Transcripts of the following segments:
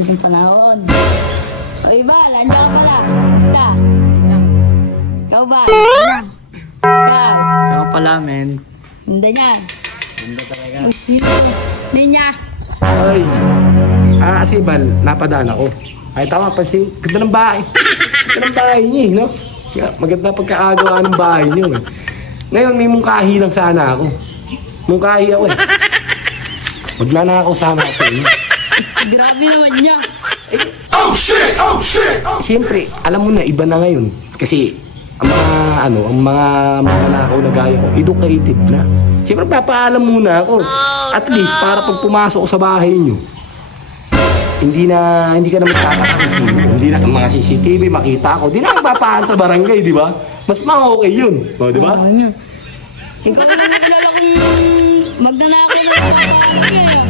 madaling panahon. O iba, nandiyan ka pala. Basta. Ikaw ba? Ikaw. Ikaw pala, men. Ganda niya. Ganda talaga. Sino? Ninya. Ay. Kasi Bal, napadaan ako. Ay, tama pa si ganda ng bahay. Ganda ng bahay niya, no? Maganda pagkaagawa ng bahay niyo, eh. Ngayon, may mungkahi lang sana ako. Mungkahi ako, eh. Magnanakaw sana ako sa inyo. Grabe naman niya. Oh shit! Oh shit! Siyempre, alam mo na, iba na ngayon. Kasi, ang mga nakaw na gaya ko, educated na. Siyempre, papaalam muna ako. At least, para pag pumasok ko sa bahay niyo, hindi ka na magkakakasi. Hindi na mga CCTV makita ako. Hindi na magpapaan sa barangay, di ba? Mas okay yun. O, di ba? Ikaw na nakilala kong magnanakaw na nakakaalam.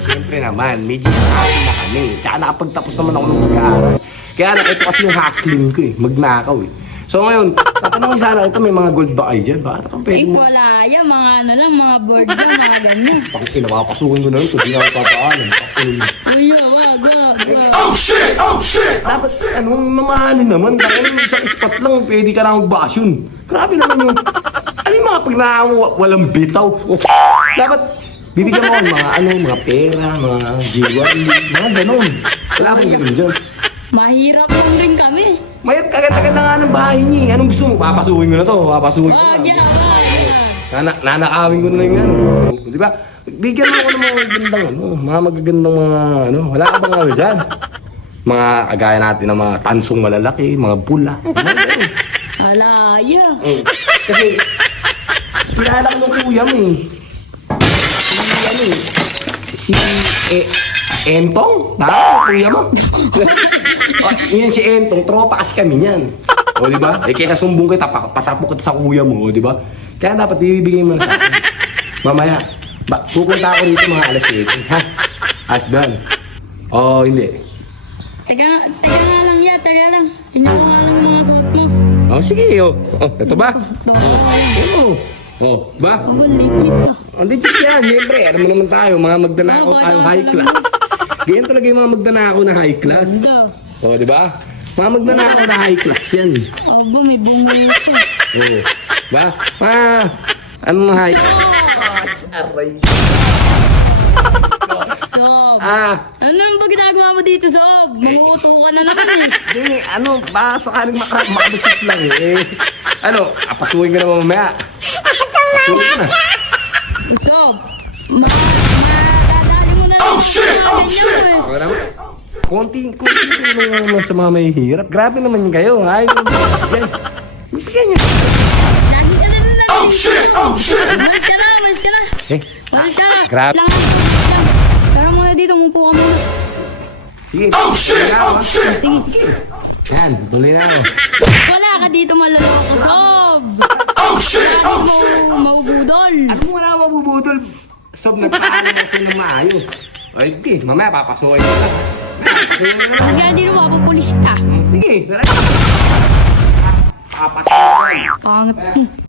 Siyempre naman, medyo happy na kami. Tsaka nakapagtapos naman ako ng pag-aaral. Kaya ito kasi yung hustling ko eh, magnakaw eh. So ngayon, tatanungin sana ito, may mga gold ba kayo dyan? Bakit akong pwede mo? Wala yan, mga ano lang, mga board lang, mga ganyan. Pangkin, napapasukin ko na rin ito, di na ako papaalam. Uy, wag. Oh shit! Oh shit! Dapat, mamahalin naman. Dahil isang spot lang, pwede ka na magbasyon. Grabe naman yung, yung mga pagnakaw, walang bitaw. Dapat, bibigyan mo mga pera, mga jewelry, mga ganun. Wala kang ganun dyan. Mahirap lang rin kami. Mayat kagad-kagad na nga ng bahay niya. Anong gusto mo? Papasukin ko na to. Papasukin ko na. Wag yan, wag. Nanakawin ko na lang yan. Di ba? Bigyan mo ako ng mga magagandang mga magagandang wala ka bang dyan? Mga kagaya natin ng mga tansong malalaki, mga bula. Alaya. Kasi, kilala ko ng kuya mo eh. Si Entong? Kuya mo? Yan si Entong, tropa kasi kami niyan. O, di ba? Kaya sumbong kita, pasapok kita sa kuya mo, o, di ba? Kaya dapat bibigay mo na sa akin. Mamaya, pupunta ako dito mga alas 7, ha? Asdan. O, hindi. Teka nga lang yan, teka lang. Tingnan ko nga lang mga suot mo. O, sige, o. O, ito ba? Oo. O, ba? Legit ah. O, legit yan, siyempre. Alam mo naman tayo, mga magdanakaw tayo high class. Ganyan talaga yung mga magdanakaw na high class. O, di ba? Mga magnanakaw na high class yan. Aba, may bungol ko. Oo. Ba? Ano high? Aray. Sob. Ano naman ba ginagawa mo dito, Sob? Mamuuto ka na naman eh. Hindi, ba sakaling makabusip lang eh. Apasuhin ka naman mamaya. Apasuhin ka na. Sob, matatali mo na lang. Oh shit! Ako naman. Konting tulong naman sa mga may hirap. Grabe naman kayo, ha? Bigyan niyo. Lagi ka na lang. Oh shit! Umalis ka na. Umalis ka na. Grabe. Lang. Tara muna dito, umupo ka muna. Sige. Oh shit! Sige. Yan, tuloy na ako. Wala ka dito maloloko, Sob. Oh shit! Lagi mo maubudol. Ano mo wala mabubudol? Sob, nagpaalam mo sila maayos. Ay, di. Mamaya papasukin ko lang. Kasi hindi naman mapapulis ka. Sige, papasukin ko lang. Pangit.